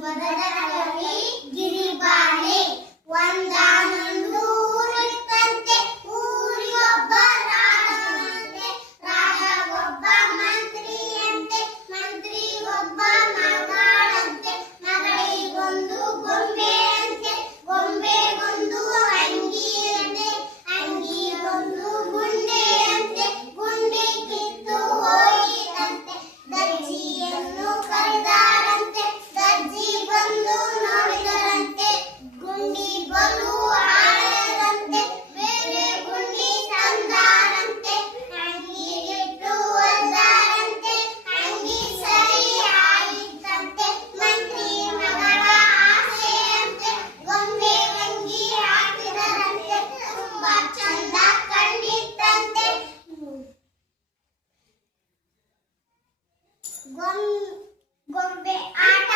ಬದಲದಲ್ಲಿ ಗಿರಿಬಾಳೆ ಒಂದಾನೊಂದು ಊರಿತ್ತಂತೆ ಊರಿಗೊಬ್ಬ ರಾಜನಂತೆ ರಾಜಗೊಬ್ಬ ಮಂತ್ರಿಯಂತೆ ಮಂತ್ರಿಗೊಬ್ಬ ಮಗಳಂತೆ ಮಗಳಿಗೊಂದು ಗೊಂಬೆಯಂತೆ ಗೊಂಬೆಗೊಂದು ಅಂಗಿಯಂತೆ ಅಂಗಿಗೊಂದು ಗುಂಡೆಯಂತೆ ಗುಂಡಿ ಕಿತ್ತು ಹೋಯಿತಂತೆ ದರ್ಜಿಯನ್ನು ಕರೆದಾರಂತೆ ದರ್ಜಿ ಬಂದು ನೋಡಿದರಂತೆ ಗುಂಡಿ ಬಲು ಆಳದಂತೆ ಬೇರೆ ಗುಂಡಿ ತಂದಾರಂತೆ ಅಂಗಿಗಿಟ್ಟು ಒದ್ದಾರಂತೆ ಅಂಗಿ ಸರಿ ಆಯಿತಂತೆ ಮಂತ್ರಿ ಮಗಳ ಆಸೆಯಂತೆ ಗೊಂಬೆ ಅಂಗಿ ಹಾಕಿದರಂತೆ ತುಂಬಾ ಚಂದ ಕಂಡಿತ್ತಂತೆ ಗೊಂಬೆ ಆಟ